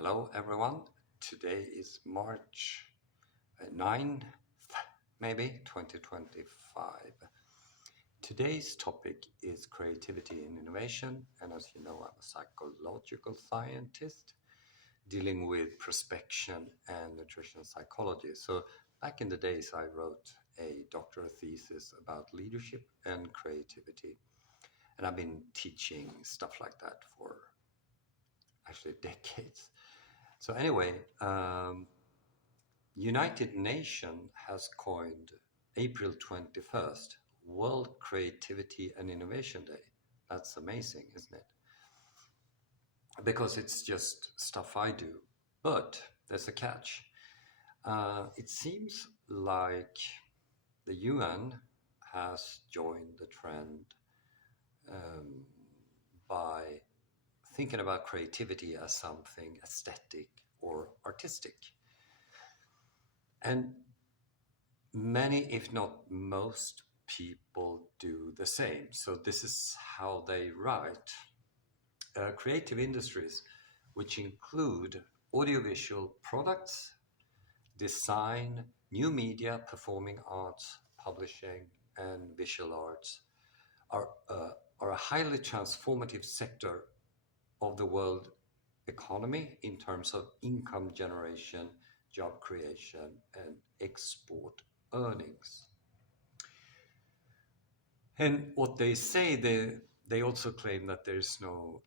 Hello, everyone. Today is March 9th, maybe 2025. Today's topic is creativity and innovation. And as you know, I'm a psychological scientist dealing with prospection and nutrition psychology. So back in the days, I wrote a doctoral thesis about leadership and creativity. And I've been teaching stuff like that for actually decades. So anyway, United Nations has coined April 21st World Creativity and Innovation Day. That's amazing, isn't it? Because it's just stuff I do. But there's a catch. It seems like the UN has joined the trend um, by thinking about creativity as something aesthetic or artistic. And many, if not most, people do the same. So this is how they write. Creative industries, which include audiovisual products, design, new media, performing arts, publishing, and visual arts, are a highly transformative sector of the world economy in terms of income generation, job creation, and export earnings. And what they say, they also claim that there's no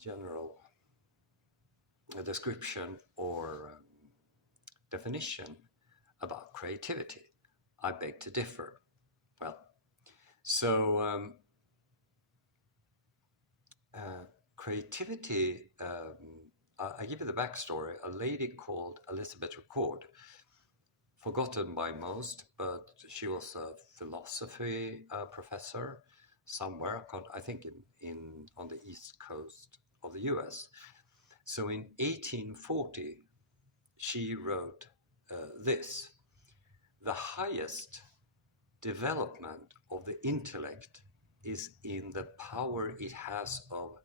general description or definition about creativity. I beg to differ. Well, so creativity, I give you the backstory. A lady called Elizabeth Ricord, forgotten by most, but she was a philosophy professor somewhere, I think in on the east coast of the US. So in 1840, she wrote this: the highest development of the intellect is in the power it has of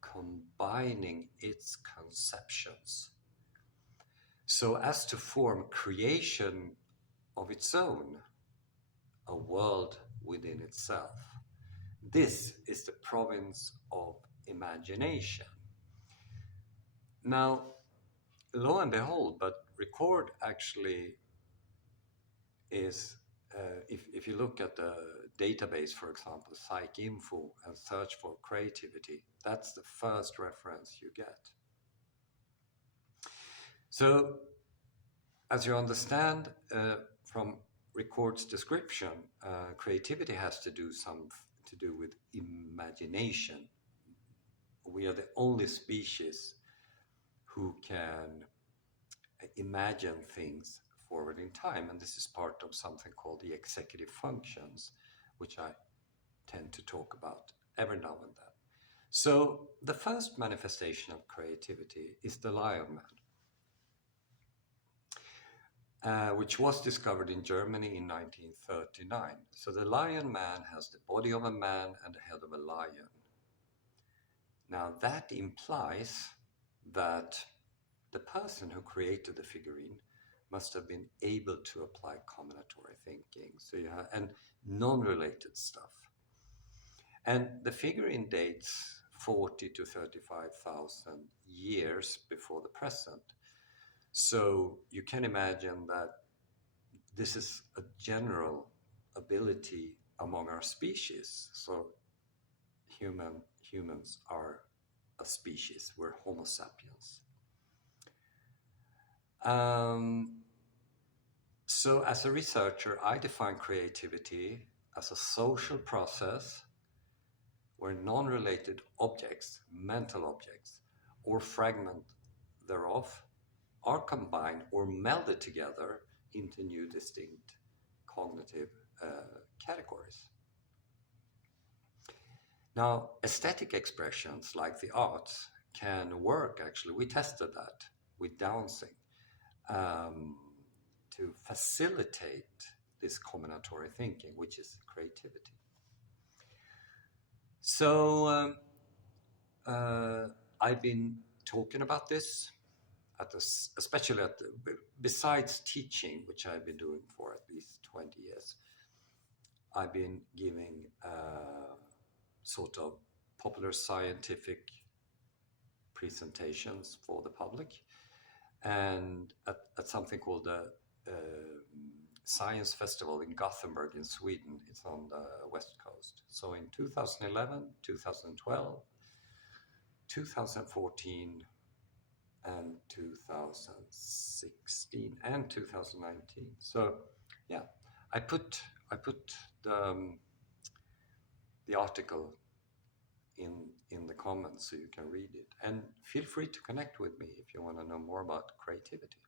combining its conceptions so as to form creation of its own, a world within itself. This is the province of imagination. Now, lo and behold, but Ricord actually is, if you look at the database, for example, PsycInfo, and search for creativity, that's the first reference you get. So, as you understand from Ricord's description, creativity has to do with imagination. We are the only species who can imagine things forward in time, and this is part of something called the executive functions, which I tend to talk about every now and then. So the first manifestation of creativity is the lion man, which was discovered in Germany in 1939. So the lion man has the body of a man and the head of a lion. Now that implies that the person who created the figurine must have been able to apply combinatory thinking, so you have, and non-related stuff. And the figurine dates 40 to 35,000 years before the present. So you can imagine that this is a general ability among our species. So humans are a species, we're Homo sapiens. So as a researcher, I define creativity as a social process where non-related objects, mental objects, or fragment thereof are combined or melded together into new distinct cognitive categories. Now, aesthetic expressions like the arts can work, actually. We tested that with dancing. To facilitate this combinatory thinking, which is creativity. So I've been talking about this, especially besides teaching, which I've been doing for at least 20 years. I've been giving sort of popular scientific presentations for the public, and at something called the Science Festival in Gothenburg in Sweden. It's on the west coast. So in 2011, 2012, 2014, and 2016 and 2019. So yeah, I put the article in the comments so you can read it, and feel free to connect with me if you want to know more about creativity.